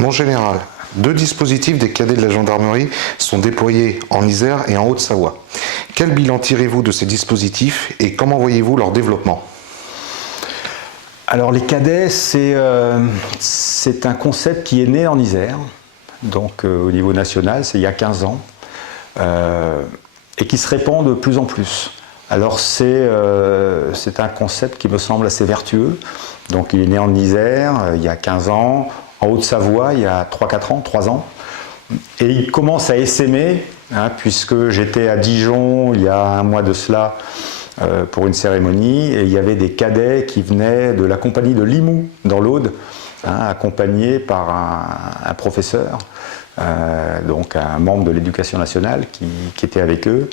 Mon général, 2 dispositifs des cadets de la gendarmerie sont déployés en Isère et en Haute-Savoie. Quel bilan tirez-vous de ces dispositifs et comment voyez-vous leur développement? Alors les cadets, c'est un concept qui est né en Isère, donc au niveau national, c'est il y a 15 ans, et qui se répand de plus en plus. Alors c'est un concept qui me semble assez vertueux, donc il est né en Isère il y a 15 ans, en Haute-Savoie il y a 3-4 ans, 3 ans, et il commence à essaimer, puisque j'étais à Dijon il y a un mois de cela, pour une cérémonie, et il y avait des cadets qui venaient de la compagnie de Limoux dans l'Aude, accompagnés par un professeur, donc un membre de l'éducation nationale qui était avec eux.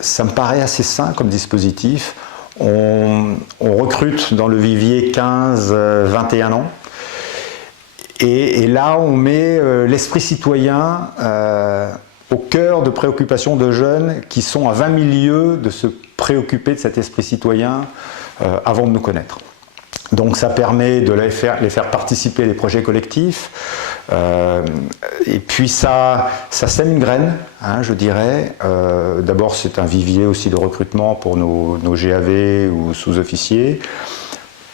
Ça me paraît assez sain comme dispositif. On recrute dans le vivier 15-21 ans, et là on met l'esprit citoyen au cœur de préoccupations de jeunes qui sont à 20 000 lieues de se préoccuper de cet esprit citoyen avant de nous connaître. Donc ça permet de les faire participer à des projets collectifs, et puis ça sème une graine, je dirais. D'abord c'est un vivier aussi de recrutement pour nos GAV ou sous-officiers.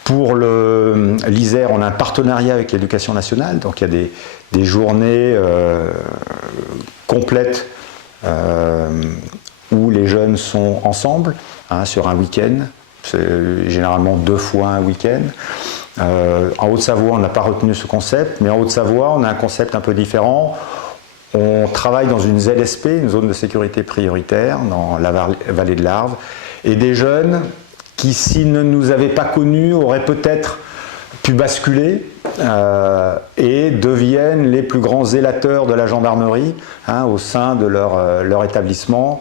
Pour l'Isère, on a un partenariat avec l'éducation nationale, donc il y a des journées complètes où les jeunes sont ensemble sur un week-end, c'est généralement 2 fois un week-end. En Haute-Savoie, on n'a pas retenu ce concept, mais en Haute-Savoie, on a un concept un peu différent. On travaille dans une ZSP, une zone de sécurité prioritaire, dans la vallée de l'Arve, et des jeunes qui, s'ils ne nous avaient pas connus, auraient peut-être pu basculer et deviennent les plus grands zélateurs de la gendarmerie au sein de leur établissement.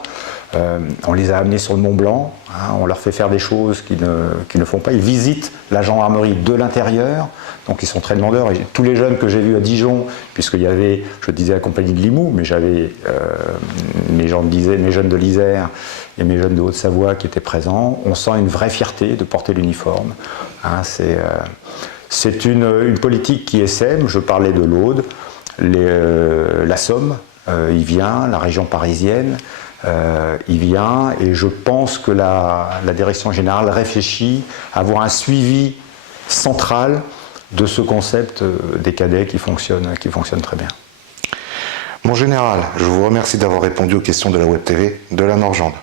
On les a amenés sur le Mont Blanc, on leur fait faire des choses qu'ils ne font pas. Ils visitent la gendarmerie de l'intérieur, donc ils sont très demandeurs. Et tous les jeunes que j'ai vus à Dijon, puisqu'il y avait, je disais la compagnie de Limoux, mais j'avais mes jeunes de l'Isère et mes jeunes de Haute-Savoie qui étaient présents, on sent une vraie fierté de porter l'uniforme. C'est une politique qui essaime. Je parlais de l'Aude, la Somme, il vient, la région parisienne, il vient, et je pense que la direction générale réfléchit à avoir un suivi central de ce concept des cadets qui fonctionne très bien. Mon général, je vous remercie d'avoir répondu aux questions de la Web TV de la Norgende.